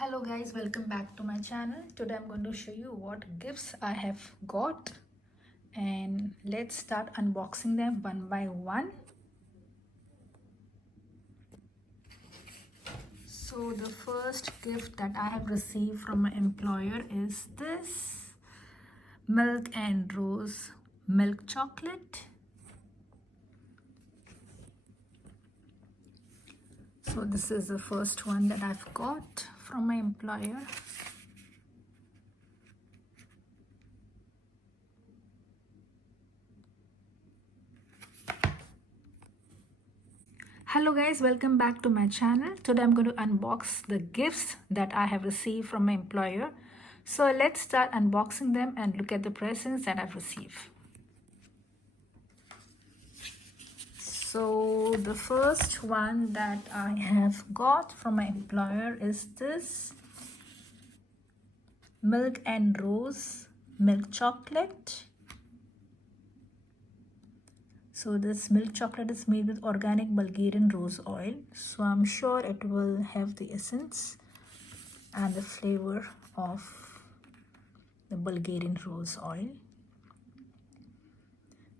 Hello guys, welcome back to my channel. Today I'm going to show you what gifts I have got, and let's start unboxing them one by one. So the first gift that I have received from my employer is this Milk and Rose milk chocolate. So this is the first one that I've got from my employer. Hello guys, welcome back to my channel. Today I'm going to unbox the gifts that I have received from my employer. So let's start unboxing them and look at the presents that I've received. So the first one that I have got from my employer is this Milk and Rose milk chocolate. So this milk chocolate is made with organic Bulgarian rose oil. So I'm sure it will have the essence and the flavor of the Bulgarian rose oil.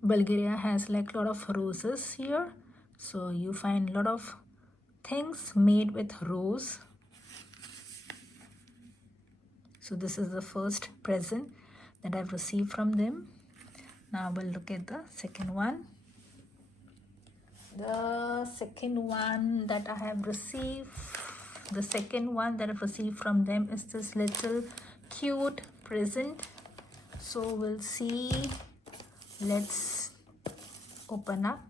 Bulgaria has like a lot of roses here. So you find a lot of things made with rose. So this is the first present that I've received from them. Now we'll look at the second one. The second one that I've received from them is this little cute present. So we'll see. Let's open up.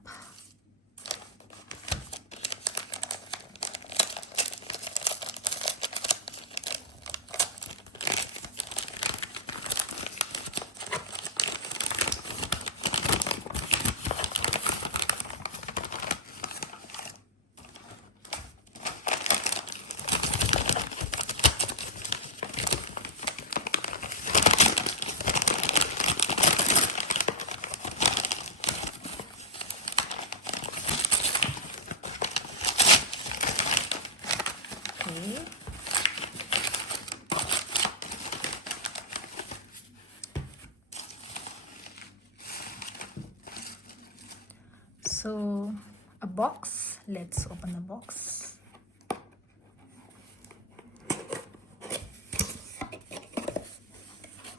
So a box, let's open the box.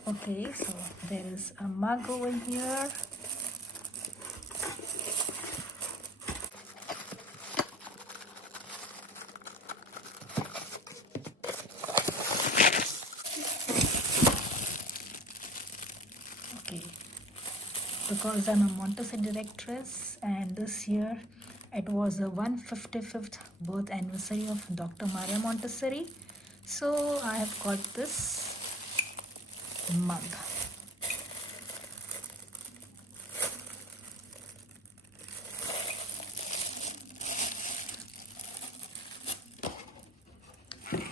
Okay, so there is a mug over here. Okay, because I'm a Montessori directress and this year it was the 155th birth anniversary of Dr. Maria Montessori. So I have got this mug.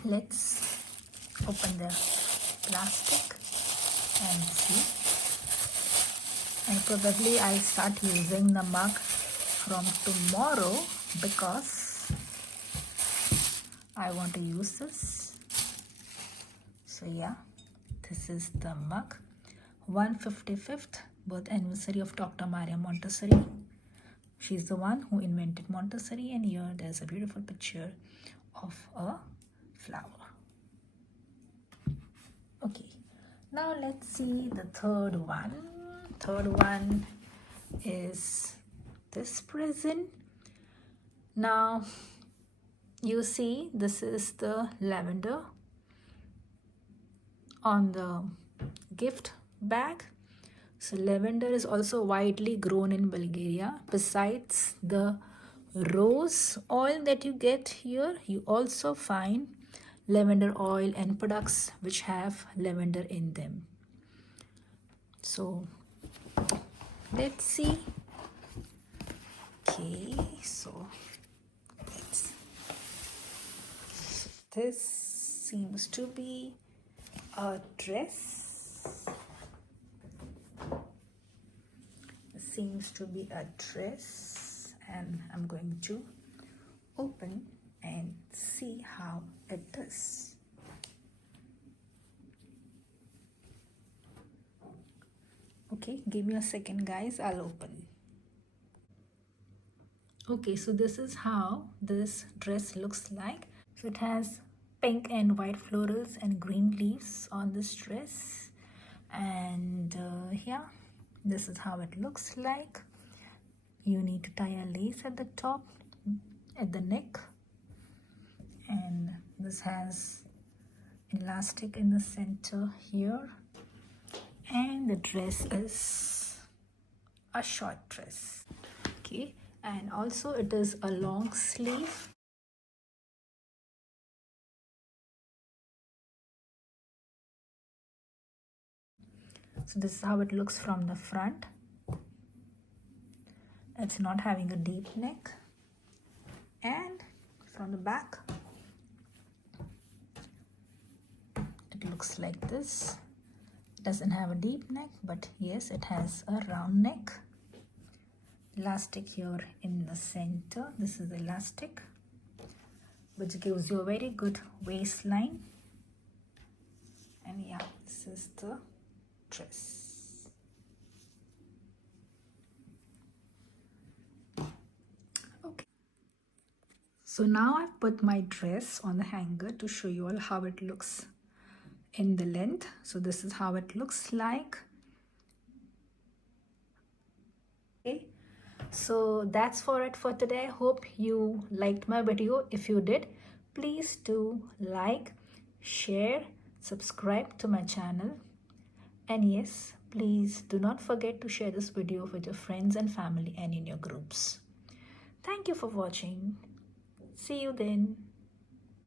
Let's open the plastic and see. And probably I'll start using the mug from tomorrow because I want to use this. So yeah, this is the mug. 155th birth anniversary of Dr. Maria Montessori. She's the one who invented Montessori, and here there's a beautiful picture of a flower. Okay, now let's see the third one. Third one is this present. Now you see this is the lavender on the gift bag. So lavender is also widely grown in Bulgaria. Besides the rose oil that you get here, you also find lavender oil and products which have lavender in them. So let's see. Okay, so this seems to be a dress. And I'm going to open and see how it is. Okay, give me a second guys, I'll open. Okay, so this is how this dress looks like. So it has pink and white florals and green leaves on this dress. And yeah, this is how it looks like. You need to tie a lace at the top, at the neck. And this has elastic in the center here. And the dress is a short dress. Okay, and also it is a long sleeve. So this is how it looks from the front. It's not having a deep neck. And from the back, it looks like this. It doesn't have a deep neck, but yes, it has a round neck. Elastic here in the center. This is elastic, which gives you a very good waistline. And yeah, this is the dress. Okay, so now I've put my dress on the hanger to show you all how it looks in the length. So this is how it looks like. Okay, so that's for it for today. Hope you liked my video. If you did, please do like, share, subscribe to my channel. And yes, please do not forget to share this video with your friends and family and in your groups. Thank you for watching. See you then.